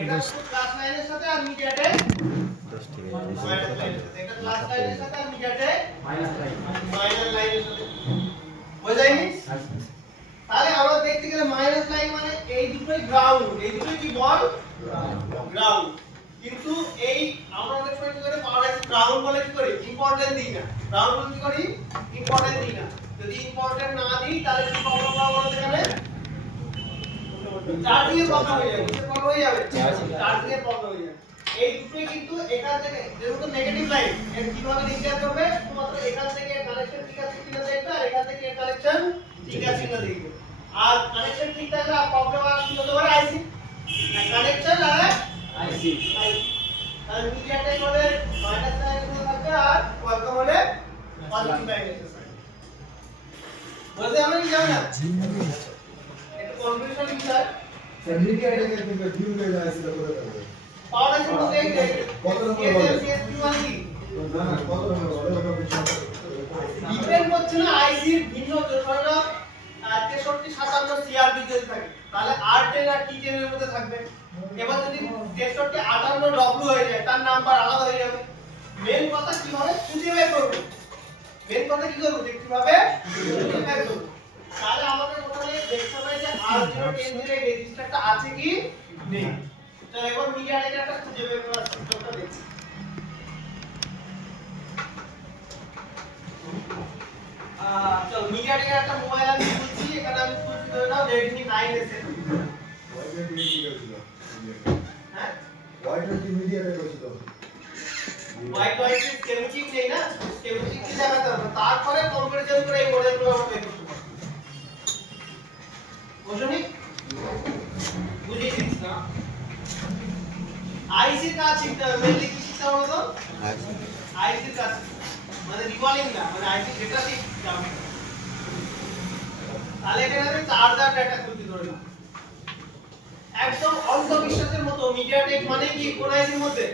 এটা ক্লাস লাইনের সাথে আর মিডিয়াটে এটা ক্লাস লাইনের সাথে আর মিডিয়াটে মাইনাস লাইনের সাথে হয়ে যায়নি। তাহলে আমরা দেখতে গেলে মাইনাস লাইন মানে এই দুটোই গ্রাউন্ড, এই দুটোই কি বল গ্রাউন্ড। কিন্তু এই আমরা অনেক সময় কি করে পাওয়ার আছে গ্রাউন্ড বলে কি করি ইম্পর্টেন্ট দিই না, গ্রাউন্ড বলে কি করি ইম্পর্টেন্ট দিই না। যদি ইম্পর্টেন্ট না দিই তাহলে কি প্রবলেম হবে এখানে চার্জিং এর প্রবলেম হয়ে যাবে, কিসের প্রবলেম হয়ে যাবে চার্জিং এর প্রবলেম হয়ে যাবে। এই দুটোই কিন্তু এখান থেকে যেহেতু নেগেটিভ লাইন এর কিভাবে ডিসচার্জ করবে শুধুমাত্র এখান থেকে কানেকশন ঠিক আছে কিনা দেখবে আর এখান থেকে কানেকশন ঠিক আছে কিনা দেখবে। আর কানেকশন ঠিক থাকলে আর প্রবলেম আর কি হতে পারে আইসি কানেকশন আর আইসি আর মিডিয়াতে হলে মাইনাস লাইন থাকবে আর ওয়েলকাম হলে পজিটিভ লাইন থাকবে। বুঝতে আমরা কি জানা এটা কনফিউশন কি স্যার সেন্ডিকেট এর থেকে ভিউ হয়ে যায় সেটা করে দেবে পাওয়ার আছে তো দেখ কত নম্বর বলে সিএসপি মানে কি না না কত নম্বর বলে ওটা বিষয় ডিপেন্ড করছে না আইসির ভিন্ন ধরনের 63 57 সিআরবি যদি থাকে তাহলে R10 আর T10 এর মধ্যে থাকবে। এবার যদি 63 58 ডব্লিউ হয়ে যায় তার নাম্বার আলাদা হয়ে যাবে। মেন কথা কি হবে খুঁজে বের করব, মেন কথা কি করব দেখতে হবে খুঁজে বের করব। তাহলে আমাদের প্রথমে দেখতে হবে যে R010 এর রেজিস্টারটা আছে কি নেই। তো এবার মিডিয়া একটা খুঁজে বের করার সিস্টেমটা দেখি। চল মিডিয়া থেকে একটা মোবাইল আমি খুলছি, এখানে আমি খুলছি ধরে নাও Redmi 9S এর ওয়াইড মিডিয়া ছিল হ্যাঁ ওয়াইড মিডিয়া রে ছিল ওয়াইড স্কেমেটিক নেই না, স্কেমেটিক কি জায়গাতে হবে তারপরে কম্পারিজন করে এই মডেলগুলো আমরা বের করতে পারবো। বুঝুনি বুঝিয়েছিস না আইসি কাজ শিখতে হবে, মেনলি কি শিখতে হবে তো আইসি কাজ মানে রিকলিং না মানে আইসি ডেটা শিখতে হবে। তাহলে এখানে আমি চার্জার ডেটা খুঁজে ধরলাম একদম অন্ধবিশ্বাসের মতো মিডিয়াটেক মানে কি কোন আইসির মধ্যে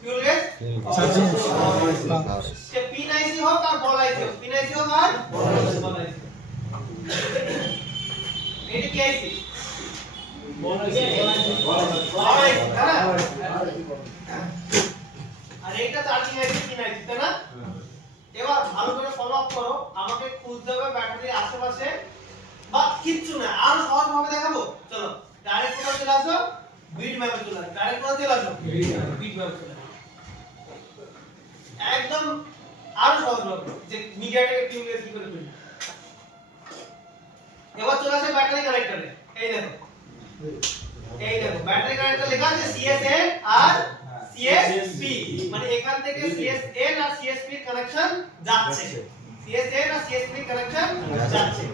ফিউল গ্যাস চার্জিং সে পিন আইসি হোক আর বল আইসি হোক, পিন আইসি হোক আর বল আইসি এটা কি আইসি বল আইসি আর এটা চার্জিং আইসি পিন আইসি তাই না। এবার ভালো করে ফলো আপ করো, আমাকে খুঁজতে হবে ব্যাটারির আশেপাশে বা কিচ্ছু না আরো সহজ ভাবে দেখাবো। চলো ডাইরেক্ট কোথায় চলে আসো বিট ম্যাপে চলে আসো, ডাইরেক্ট কোথায় চলে আসো বিট ম্যাপে চলে আসো। একদম আরো সহজ ভাবে যে মিডিয়াটাকে টিউবলেস কি করে তৈরি। এবার চলে আসে ব্যাটারি কানেক্টরে, এই দেখো ব্যাটারি কানেক্টর লেখা আছে CSN আর CSP মানে এখান থেকে CSN আর CSP এর কানেকশন যাচ্ছে, CSN আর CSP এর কানেকশন যাচ্ছে।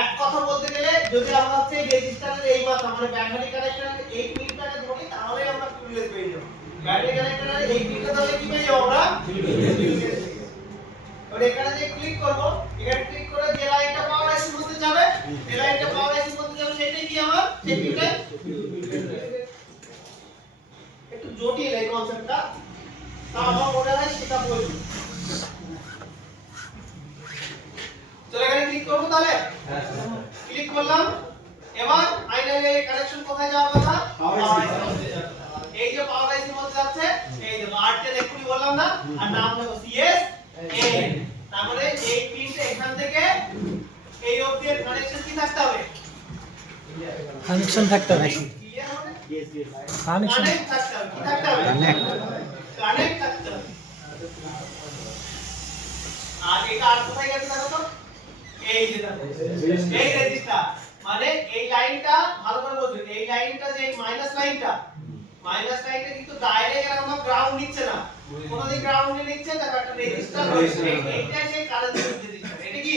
এক কথা বলতে গেলে যদি আমরা হচ্ছে রেজিস্টারের এই মাথা মানে ব্যাটারি কানেক্টরের এই পিনটাকে ধরি তাহলে আমরা টিউবলেস পেয়ে যাব। ব্যাটারি কানেক্টরের এই পিনটা ধরলে কি পেয়ে যাব আমরা টিউবলেস। আর এখানে যে ক্লিক করব, এখানে ক্লিক করে যে লাইনটা পাওয়ার আইসির মধ্যে যাবে, যে লাইনটা পাওয়ার আইসির মধ্যে যাবে সেটাই কি আমার সেই পিনটা। একটু জটিল এই কনসেপ্টটা, তা আমার মনে হয় সেটা বলবো। চলো এখানে ক্লিক করব তাহলে ক্লিক করলাম। এবার আইনালে কানেকশন কোথায় যাওয়ার কথা পাওয়ার আইসির মধ্যে যাবে। এই যে পাওয়ার আইসির মধ্যে যাচ্ছে এই দেখো R10 এক্ষুনি বললাম না আর নাম দেখো CSN তার মানে এই পিনটা এখান থেকে এই অবধি এর কানেকশন কি থাকতে হবে কানেকশন থাকতে হবে কানেক্ট থাকতে হবে কি থাকতে হবে কানেক্ট থাকতে হবে। আর এটা আর কোথায় গেছে দেখো তো এই যে দেখো এই রেজিস্টার মানে এই লাইনটা ভালো করে বুঝুন, এই লাইনটা যে মাইনাস লাইনটা কিন্তু ডাইরেক্ট এরকম গ্রাউন্ড নিচ্ছে না, কোনদিন গ্রাউন্ডে নিচ্ছে তার একটা রেজিস্টার রয়েছে, এইটা সেই কারেন্ট সেন্স রেজিস্টার। এটা কি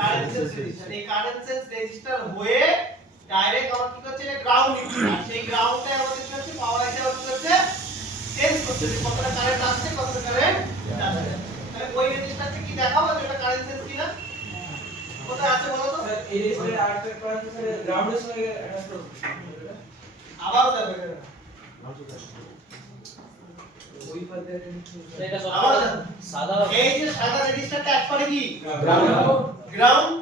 কারেন্ট সেন্স রেজিস্টার, এই কারেন্ট সেন্স রেজিস্টার হয়ে ডাইরেক্ট আমার কি করছে এটা গ্রাউন্ড নিচ্ছে আর সেই গ্রাউন্ডে আমাদের কি হচ্ছে পাওয়ার আইসি আউট করছে সেন্স করছে যে কতটা কারেন্ট আসছে কতটা কারেন্ট যাচ্ছে। তাহলে ওই রেজিস্টারটা কি দেখাবো এটা কারেন্ট সেন্স কিনা কোথায় আছে বলো তো স্যার এই রেজিস্টারে আরেকটা কারেন্ট স্যার গ্রাউন্ডের সঙ্গে অ্যাটাচ করব আবার যাবে ওই পাশে এটা সাদা এই যে সাদা রেজিস্টারটা একবারে কি গ্রাউন্ড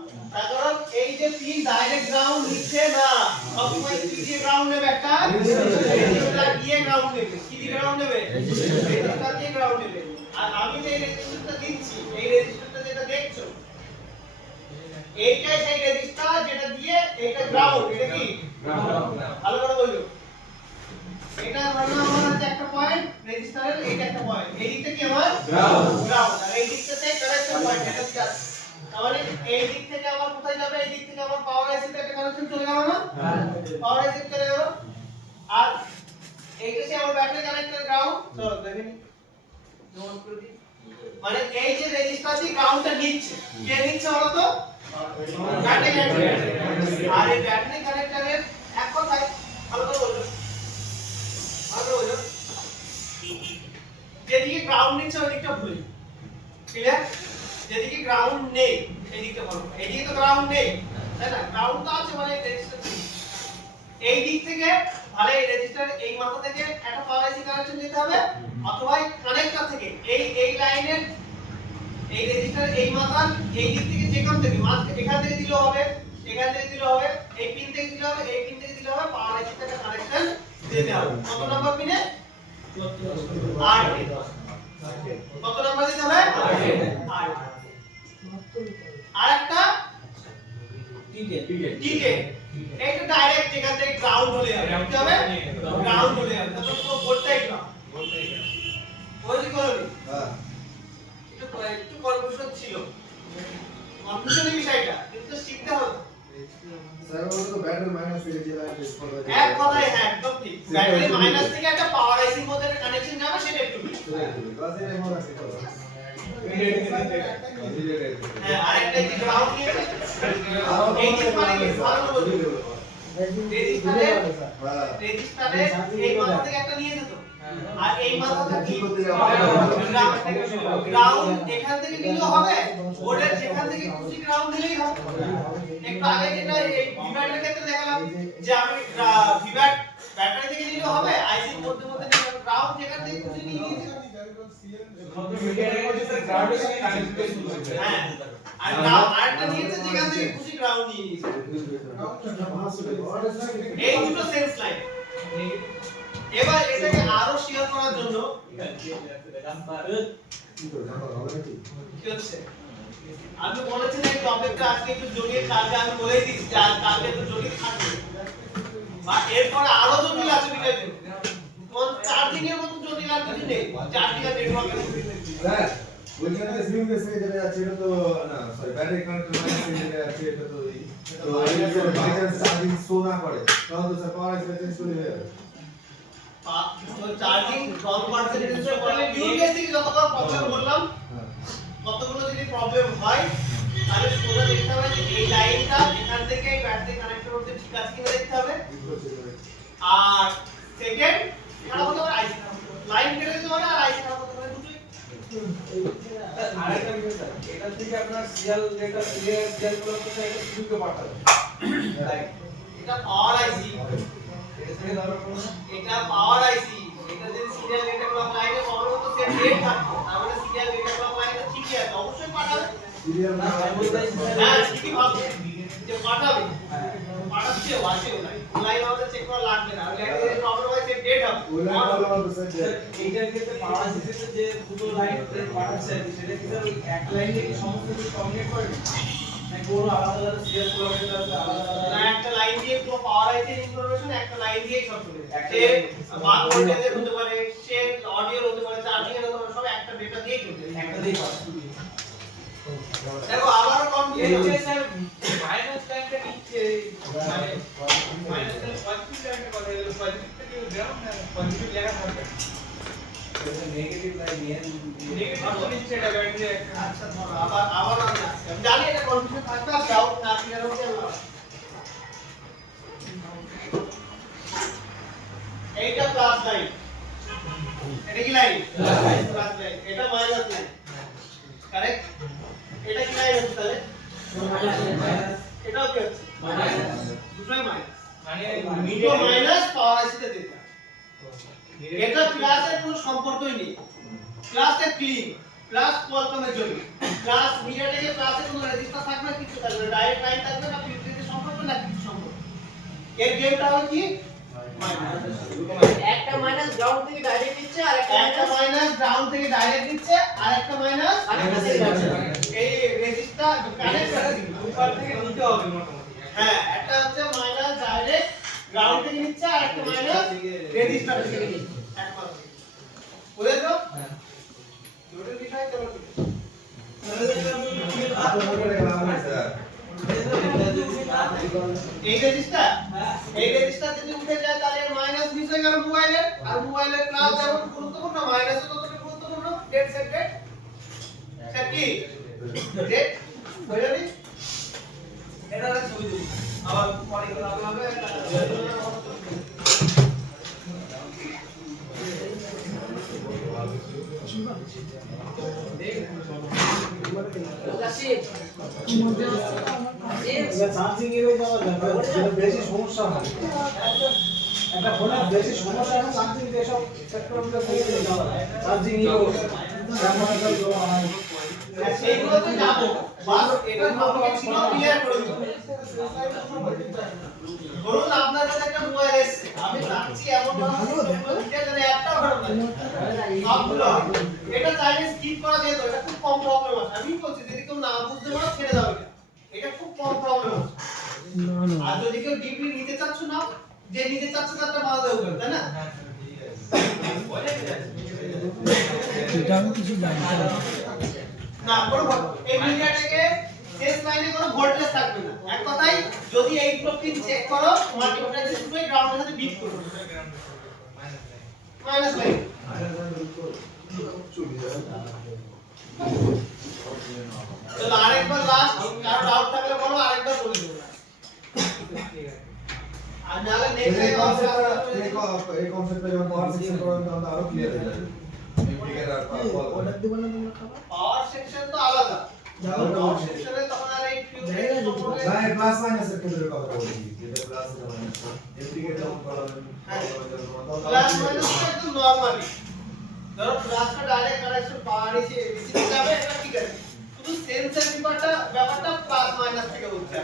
থেকে পিন ডাইরেক্ট গ্রাউন্ড নিচ্ছে না, সবসময় কি দিয়ে গ্রাউন্ড নেবে, একটা রেজিস্টার দিয়ে গ্রাউন্ড নেবে। কি দিয়ে গ্রাউন্ড নেবে? রেজিস্টার দিয়ে গ্রাউন্ড নেবে। আর আমি যে রেজিস্টারটা দিচ্ছি, এই রেজিস্টারটা যেটা দেখছো, এইটাই সেই রেজিস্টার যেটা দিয়ে এইটা গ্রাউন্ড। এটা কি ভালো করে বলছো? এটা ধরো আমার আছে একটা পয়েন্ট রেজিস্টারের, এইটা একটা পয়েন্ট, এই দিকটা কি আমার গ্রাউন্ড, আর এই দিকটাতে কানেকশন পয়েন্ট। এটা কি আছে? তাহলে এই দিক থেকে আবার কোথায় যাবে? এই দিক থেকে আবার পাওয়ার আইসি তে একটা কানেকশন চলে গেল না? পাওয়ার আইসি চলে গেল। আর এইটা সে আমার ব্যাটারি কানেক্টর গ্রাউন্ড। চলো দেখে নি, নোট করে দিই। মানে এই যে রেজিস্টার দিয়ে গ্রাউন্ডটা নিচ্ছে, কে নিচ্ছে বলো তো? Battery connector. আর এই ব্যাটারি কানেক্টরের এক কথায় ভালো করে বলছো, ভালো করে বলছো, যেদিকে গ্রাউন্ড নিচ্ছে ওই দিকটা ভুল। ক্লিয়ার? যেদিকে গ্রাউন্ড নেই এই দিকটা বলো। এইদিকে তো গ্রাউন্ড নেই, তাই না? গ্রাউন্ড তো আছে, মানে রেজিস্টার এই দিক থেকে তাহলে এই রেজিস্টার এই মাথা থেকে একটা পাওয়ার আইসি কানেকশন দিতে হবে, অথবা কানেক্টর থেকে এই লাইনের এই রেজিস্টার এই মাথার এই দিক থেকে যেখান থেকে এখান থেকে দিলেও হবে, এখান থেকে দিলেও হবে, এই পিন থেকে দিলেও হবে, এই পিন থেকে দিলেও হবে, পাওয়ার আইসি থেকে কানেকশন দিতে হবে। কত নাম্বার পিনে? 8। কত নাম্বার দিতে হবে? 8। আরেকটা টিকে এইটা ডাইরেক্ট যেখান থেকে গ্রাউন্ড হলে যাবে, কি হবে? গ্রাউন্ড হলে যাবে। তারপর পুরো বোর্ডটাই গ্রাউন্ড। বুঝলি করলি? হ্যাঁ একটু কনফিউশন ছিল, কনফিউশনের বিষয়টা কিন্তু শিখতে হবে। স্যার বলতো তো ব্যাটারি মাইনাস থেকে যে লাইন টেস্ট করবে, এক কথায় হ্যাঁ একদম ঠিক। ব্যাটারি মাইনাস থেকে একটা পাওয়ার আইসির মধ্যে একটা কানেকশন যাবে, সেটা একটু ঠিক। ক্লাসে এমন আছে তো হ্যাঁ, আর একটা যে গ্রাউন্ড নিয়েছে এই যে মানে কি ভালো করে বলুন। রেজিস্টারে এই মাথা থেকে একটা নিয়ে যেত, আর এই মাথাটা কি গ্রাউন্ড এখান থেকে নিলেও হবে, বোর্ডের যেখান থেকে খুশি গ্রাউন্ড দিলেই হবে। একটু আগে যেটা এই ভিব্যাটের ক্ষেত্রে দেখালাম যে আমি ভিব্যাট ব্যাটারি থেকে নিলেও হবে, আইসির মধ্যে মধ্যে গ্রাউন্ড যেখান থেকে খুশি নিয়ে নিয়েছি। হ্যাঁ, আর গ্রাউন্ড আরেকটা নিয়েছে যেখান থেকে খুশি গ্রাউন্ড নিয়ে নিয়েছে। এই দুটো সেন্স লাইন। এবার এটাকে আরো শেয়ার করার জন্য কি হচ্ছে, আমি বলেছি না এই টপিকটা আজকে একটু জড়িয়ে, কালকে আমি বলেই দিচ্ছি যে কালকে একটু জড়িয়ে থাকবে, বা এরপরে আরো জটিল আছে বিষয়টা। কোন চার্জিং এর মতো জটিল আর কিছু নেই, চার্জিং আর নেটওয়ার্কের মতো। স্যার ওইখানে সিম থেকে যেটা যাচ্ছে এটা তো না, সরি ব্যাটারি কানেক্টর মাইনাস থেকে যেটা যাচ্ছে এটা তো তো এই যে বাই চান্স চার্জিং শো না করে তাহলে তো স্যার পাওয়ার আইসি চেঞ্জ করে দেবে। চার্জিং কম পার্সেন্টেজ করলে পিওর কেস থেকে যতটা প্রবলেম বললাম, কতগুলো যদি প্রবলেম হয় তাহলে সোজা দেখতে হবে যে এই লাইনটা এখান থেকে ব্যাটারি কানেক্টর হতে ঠিক আছে কিনা দেখতে হবে। আর সেকেন্ড খারাপ হতে পারে আইসি, লাইন কেটে দিতে পারে আর আইসি খারাপ হতে পারে, দুটোই। আরেকটা বিষয় স্যার, এটা থেকে আপনার সিরিয়াল ডেটা সিরিয়াল গুলো কোথায় এটা সুযোগকে পাঠাবে, এটা পাওয়ার আইসি, এটা থেকে ধরো কোনো এটা পাওয়ার আইসি, এটা যে সিরিয়াল ডেটা ক্লক লাইনে প্রবলেম হতো সে ডেট থাকতো, তার মানে সিরিয়াল ডেটা ক্লক লাইনে ঠিকই আছে, অবশ্যই পাঠাবে। সিরিয়াল না আমি বলতে চাইছি স্যার, হ্যাঁ ঠিকই ভাবছে যে পাঠাবে, পাঠাচ্ছে আছে ওলাই, লাইন আমাদের চেক করা লাগবে না, লাইনে যদি প্রবলেম হয় সে ডেট হবে। ওই লাইন ভালো তো স্যার স্যার এইটার ক্ষেত্রে পাওয়ার সিস্টেমে যে দুটো লাইন পাঠাচ্ছে সেটা কি স্যার ওই এক লাইনে কি সমস্ত কিছু কমিউনিকেট করে নাকি কোনো আলাদা আলাদা সিরিয়াল কোলাবরেটর আছে আলাদা না, আলাদা? একটা লাইন দিয়ে পুরো পাওয়ার আইসি ইনফরমেশন একটা লাইন দিয়েই সব চলে যায়। সে বাক ভোল্টেজের হতে পারে, সে অডিও হতে পারে, চার্জিং এর হতে পারে, সব একটা ডেটা দিয়েই চলে যায়। একটা দিয়ে পাঠাচ্ছে। দেখো আবারও কনফিউশন এইটা স্যার মাইনাস লাইনটা নিচ্ছে মানে মাইনাস লাইন পজিটিভ লাইনটা কথা হলো, পজিটিভ থেকে গ্রাউন্ড না পজিটিভ লেখা থাকবে, নেগেটিভ লাইন নেগেটিভ তো নিচ্ছে এটা ব্যাটারি একটা। আচ্ছা ধরো আবার আমি আসছি, আমি জানি এটা কনফিউশন থাকবে, আর ডাউট না ক্লিয়ার হচ্ছে না। এইটা প্লাস লাইন, এটা কি লাইন? Plus line. এটা মাইনাস লাইন, কারেক্ট? এটা কি লাইন হচ্ছে তাহলে? এটাও কি হচ্ছে? দুটোই মাইনাস, মানে দুটো মাইনাস পাওয়ার আইসিতে দিতে হবে। এটা প্লাসের কোনো সম্পর্কই নেই, প্লাসের ক্লিন, প্লাস কোয়ালকমের জন্য, প্লাস মিডিয়া থেকে প্লাসের কোনো রেজিস্টার থাকবে না, কিছু থাকবে না, ডাইরেক্ট লাইন থাকবে না, ফিল্টারের এর গেমটা হবে কি একটা মাইনাস গ্রাউন্ড থেকে ডাইরেক্ট দিচ্ছে আর একটা মাইনাস গ্রাউন্ড থেকে ডাইরেক্ট দিচ্ছে আর একটা মাইনাস এই রেজিস্টার কানেক্ট উপর থেকে নিতে হবে মোটামুটি হ্যাঁ একটা হচ্ছে মাইনাস ডাইরেক্ট গ্রাউন্ড থেকে নিচ্ছে আর একটা মাইনাস রেজিস্টার থেকে নিচ্ছে একমাত্র বুঝেছো হ্যাঁ দুটো বিষয় চলো এই রেজিস্টার যদি উঠে যায় তাহলে মাইনাস মিস হয়ে গেল মোবাইলের আর মোবাইলের প্লাস যেমন গুরুত্বপূর্ণ মাইনাসও ততটা গুরুত্বপূর্ণ ডেট সেট কি ডেট হয়ে যাবে এটা একটা ছবি দেব আবার পরে করা হবে চার্জিং এর যাওয়া যাবে যেটা বেশি সমস্যা হয় একটা ফোনের বেশি সমস্যা হয় চার্জিং এর সব সেক্টরগুলো থেকে যাওয়া চার্জিং এর সেইগুলো তো যাবো বাস এটা আপনাকে ছিল ক্লিয়ার করে দিতে ধরুন আপনার কাছে একটা মোবাইল এসেছে আমি চাচ্ছি এমন ভালো এটা যেন একটা ভালো না সবগুলো এটা চাইলে স্কিপ করা যেত এটা খুব কম প্রবলেম আছে আমি বলছি যদি কেউ না বুঝতে পারে ছেড়ে দাও এটা খুব কম প্রবলেম আছে আর যদি কেউ ডিপলি নিতে চাচ্ছ না যে নিতে চাচ্ছে তারটা বাধা দেবে তাই না এটা আমি কিছু জানি না কোনো এই মিটার থেকে শেষ লাইনে কোনো ভোল্টেজ থাকবে না এক কথাই যদি এই পিন চেক করো মাল্টিমিটার দিয়ে শুধু গ্রাউন্ডের সাথে বিট করবে মাইনাস লাইন চলো আরেকবার লাস্ট কারো ডাউট থাকলে বলো আরেকবার বলে দেব আর নালে নেক্সট এই কনসেপ্টটা যখন পাওয়ার সেকশন করবেন তখন আরো ক্লিয়ার হয়ে যাবে ইন্ডিকেটর আর অর্ডার দিব না তোমরা খাবার পাওয়ার সেকশন তো আলাদা পাওয়ার সেকশনে তখন আর এই ফিউজ না প্লাস মাইনাস এর ক্ষেত্রে কথা বলছি যেটা প্লাস মাইনাস ইন্ডিকেটর যখন করবেন প্লাস মাইনাস একদম নরমালি ধরো প্লাসটা ডাইরেক্ট কানেকশন পাওয়ার এসে রিসিভ যাবে এটা ঠিক আছে শুধু সেন্সর ব্যাপারটা প্লাস মাইনাস থেকে হচ্ছে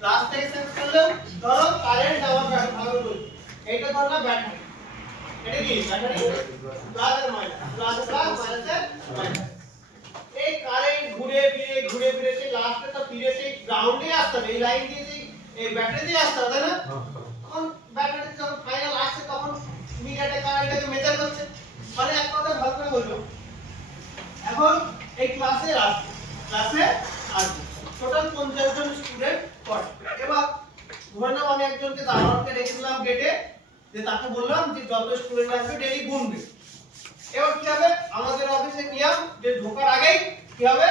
প্লাস থেকে সেন্স করলে ধরো কারেন্ট যাওয়ার ভালো বলি এইটা ধরো না ব্যাটারি এটা কি ব্যাটারি প্লাস আর মাইনাস প্লাস মাইনাস মাইনাস এই কারেন্ট ঘুরে ফিরে সেই লাস্টে তো ফিরে সেই গ্রাউন্ডে আসতে হবে এই লাইন দিয়ে এই ব্যাটারি দিয়ে আসতে হবে না তখন ব্যাটারি যখন ফাইনাল আসছে তখন মিটারে কারেন্টটাকে মেজার করছে মানে এক কথা ভালো করে বলবো এখন এই ক্লাসে আসবে টোটাল 50 জন স্টুডেন্ট পড়ে এবার ধরে নাও আমি একজনকে দারোয়ানকে রেখেছিলাম গেটে যে তাকে বললাম যে যত স্টুডেন্ট আসবে ডেইলি গুনবে এবার কি হবে আমাদের অফিসে নিয়ম যে ঢোকার আগেই কি হবে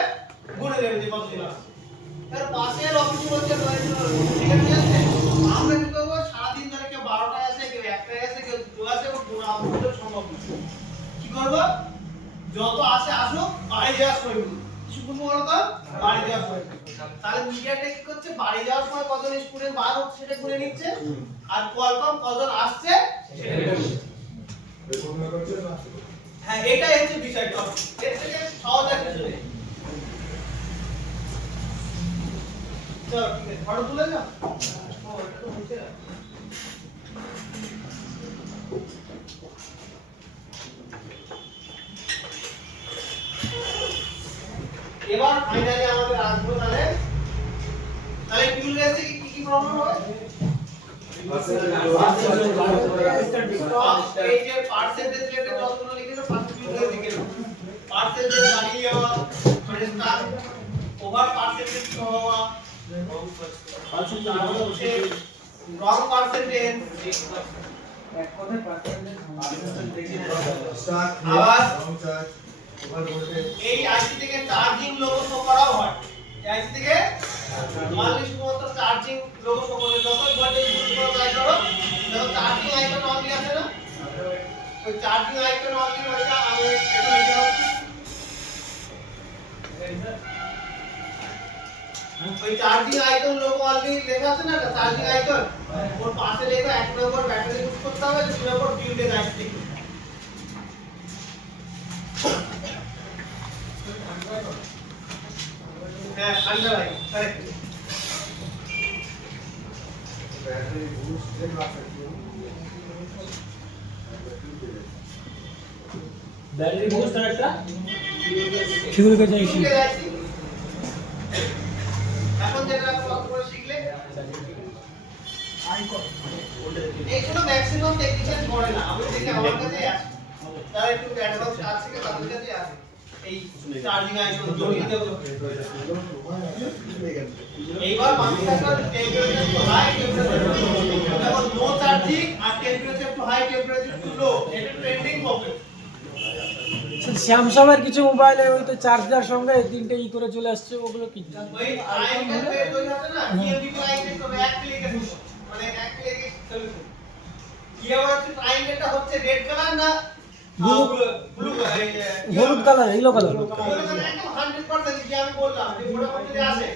গুনে দেবে যে কতজন আসছে এর পাশের অফিসে বলছে ঠিক আছে আমরা কি করব সারা দিন ধরে কেউ 12টায় আসে কেউ 1টায় আসে কেউ 2 আসে এবং গুণা আমাদের সম্ভব না কি করব যত আসে আসুক বাড়ি যাওয়ার সময় কিছু বলবো বলো তো বাড়ি যাওয়ার সময় তাহলে মিডিয়াটা কি করছে বাড়ি যাওয়ার সময় কতজন স্টুডেন্ট বার হচ্ছে সেটা গুনে নিচ্ছে আর কোয়ালকম কতজন আসছে সেটা গুনে নিচ্ছে হ্যাঁ এটাই হচ্ছে বিষয়টা এর থেকে সহজ আর কিছু নেই চলো ঠিক আছে ফটো তুলে নাও ও এটা তো হচ্ছে না এবার ফাইনালি আমাদের আসবো তাহলে কিউল গ্যাসে কি প্রবলেম হয় এই যে পার্সেন্টেজ রেটে যতগুলো লিখেছো পার্সেন্টেজ লিখে নাও পার্সেন্টেজ দাঁড়িয়ে যাওয়া মানে স্টার ওভার পার্সেন্টেজ হওয়া পার্সেন্টেজ রং পার্সেন্টেজ এক কথায় পার্সেন্টেজ স্টার্ট আবার চার্জ ওভার ভোল্টেজ এই আইসি থেকে চার্জিং লোগো শো করাও হয় এই আইসি থেকে মানলি শুধুমাত্র চার্জিং লোগো শো করে যত ভোল্টেজ ইউজ করা যায় করো যখন চার্জিং আইকন অনলি আছে না ওই চার্জিং আইকন অনলি ওইটা আমি একটু লিখে দাও ওই চার্জিং আইকন লোগো অনলি লেখা আছে না চার্জিং আইকন ওর পাশে লেখা 1 নম্বর ব্যাটারি ইউজ করতে হবে 2 নম্বর বিউটেজ আইসি হ্যাঁ আন্ডারলাইন কারেক্ট ব্যাটারি বুস্ট যে ক্লাস আছে ব্যাটারি বুস্ট আর একটা শিখে যাচ্ছি। এখন যেটা কত করে শিখলে এইগুলো ম্যাক্সিমাম টেকনিশিয়ান করে না। আমি দেখি আমার কাছে আছে, তারা একটু অ্যাডভান্স কাজ শিখে তাদের কাছে আছে এই চার্জিং আইকন জড়িয়ে দেবো। এইবার মানুষের টেম্পারেচার টু হাই টেম্পারেচার, এখন নো চার্জিং আর temperature to high temperature to low, এটা ট্রেন্ডিং প্রবলেম। স্যামসাংয়ের কিছু মোবাইলে ওই তো চার্জ দেওয়ার সঙ্গে তিনটে ই করে চলে আসছে, ওগুলো কি? ওই আইকন পে তৈরি হচ্ছে না, ইএমডি লাইন করে এক ক্লিকে মানে এক ক্লিকে সলিউশন। কি হচ্ছে ট্রায়াঙ্গেলটা হচ্ছে রেড কালার না ব্লু হলুদ কালার, ইয়েলো কালার। একদম 100% কি আমি বললাম যে ওটা মধ্যে আছে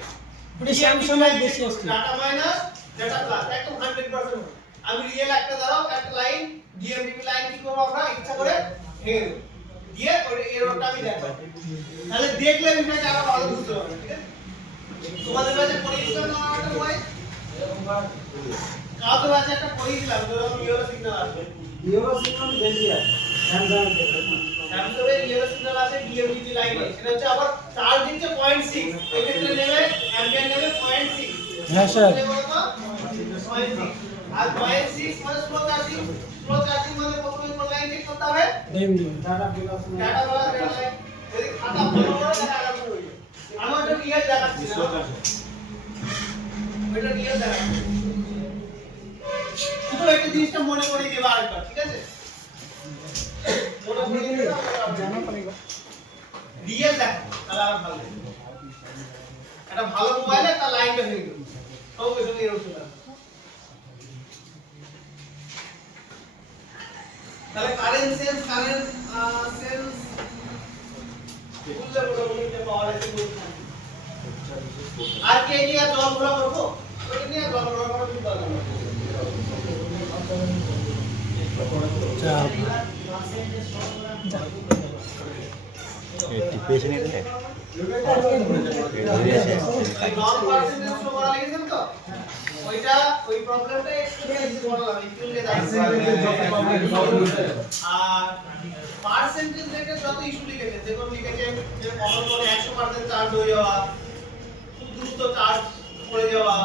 ওটা স্যামসাংয়ের বেশি আসছে। ডাটা মাইনাস ডাটা প্লাস একদম 100%। আমি রিয়েল একটা দাঁড়াও একটা লাইন ডিএমডি লাইন কি করব আমরা ইচ্ছা করে ভেঙে দেব দিয়ে ওই এররটা আমি দেখাবো, তাহলে দেখলে বিষয়টা আরো ভালো বুঝতে পারবে। ঠিক আছে, তোমাদের কাছে পরিষ্কার না একটা হয় কাউকে কাছে একটা পরিষ্কার ধরো ইউরো সিগন্যাল আসবে, ইউরো সিগন্যাল বেশি আছে স্যামসাং এর স্যামসাংয়ের ইউরো সিগন্যাল আছে ডিএমডি লাইন আছে, সেটা হচ্ছে আবার চার্জ দিচ্ছে 0.6, এই ক্ষেত্রে নেবে অ্যাম্পিয়ার নেবে 0.6। হ্যাঁ স্যার, 0.6 আর 0.6 মানে স্লো চার্জিং মানে প্রথমে কোন লাইন চেক করতে হবে ডিএমডি ডাটা প্লাস ডাটা বলা লাইন, যদি খাতা ভালো করে দেখা যাবে। আমি ওটা রিয়েল দেখাচ্ছি না, ওটা রিয়েল দেখাচ্ছি শুধু একটা জিনিসটা মনে করে দেবা আরেকবার। ঠিক আছে, মনে করে দেবা জানা পড়েগা। রিয়েল দেখো তাহলে আর ভালো লাগবে। একটা ভালো মোবাইলে একটা লাইনটা হয়ে গেল সঙ্গে সঙ্গে এরকম চলে আসবে। তাহলে কারেন্ট সেন্স বুঝলে বলে পাওয়ার আছে বলছি। আর কি এরিয়া জল ভরা করবো, ওই নিয়ে জল ভরা করা খুব ভালো। নন পার্সেন্টেজ শো করা লেগেছেন তো ওইটা ওই প্রবলেমটা একটু বেশি বললাম একটু নিয়ে আর পার্সেন্টেজ রেটে যত ইস্যু লিখেছে যেমন লিখেছে যে কমন করে 100% চার্জ হয়ে যাওয়া, খুব দ্রুত চার্জ পড়ে যাওয়া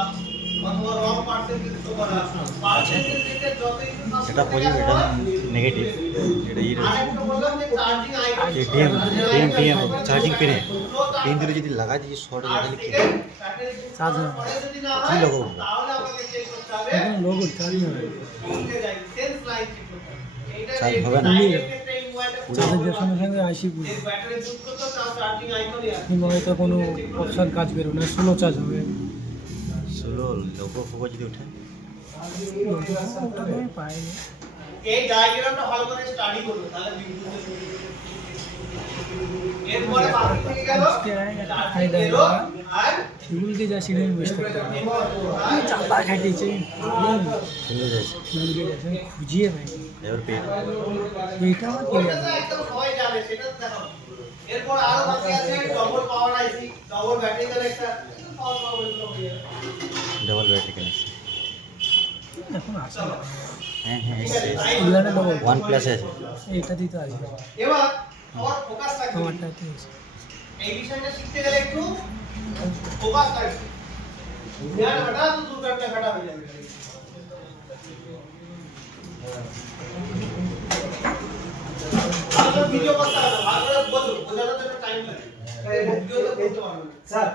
অথবা রং পার্সেন্টেজ শো করা, পার্সেন্টেজ রেটে যত ইস্যু এটা পজিটিভ, এটা নেগেটিভ, এটা ই রয়েছে। আরেকটা বললাম যে চার্জিং আইকন এটিএম চার্জিং পিনে পিন দিলে যদি লাগাই দিয়ে শর্ট হয়ে গেলে কি হবে? চার্জ হবে। কি লাগাবো? তাহলে আমাকে চেক করতে হবে এখন লোগো চার্জ হবে। সেন্স লাইন চেক করতে হবে। এইটা চার্জ হবে না। চার্জের দেওয়ার সঙ্গে সঙ্গে আইসি পুরো এই ব্যাটারি যুক্ত তো চার্জিং আইকনই আছে। কিন্তু হয়তো কোনো অপশন কাজ বেরো না, স্লো চার্জ হবে। স্লো লোগো ফোগো যদি ওঠে ওটা আমি পাইনি। এই ডায়াগ্রামটা ভালো করে স্টাডি করবে তাহলে বুঝতে সুবিধা হবে। এরপরে বাকি থেকে গেল চার্জিং এলো আর ফিউলকে যা সিঁড়ি বসে থাকতে হবে। আর চাপা খাটিয়েছে চলে যাচ্ছে ফিউলকে যাচ্ছে খুঁজিয়ে পাই এবার পেন এইটা আমার কি ওইটা তো একদম সবাই জানে সেটা তো দেখাবো। এরপর আরো বাকি আছে ডবল পাওয়ার আইসি, ডবল ব্যাটারি কানেক্টর, পাওয়ার পাওয়ার এগুলো হয়ে যাবে। Double battery connection. এখন আসে না। হ্যাঁ হ্যাঁ এসছে ইলানে ডবল ওয়ান প্লাস আছে। এইটা দিতে আসবে এবার আমার ফোকাস রাখতে হবে। আমারটা তো এই বিষয়টা শিখতে গেলে একটু ফোকাস রাখতে ধ্যান হটা তো দুর্ঘটনা ঘটা হয়ে যাবে। ভালো ভিডিও করতে হবে, ভালো করে বোঝানোর জন্য টাইম লাগে, ভিডিও তো করতে পারবে না। স্যার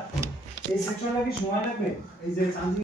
এই সেকশনটা কি সময় লাগবে এই যে চার্জিং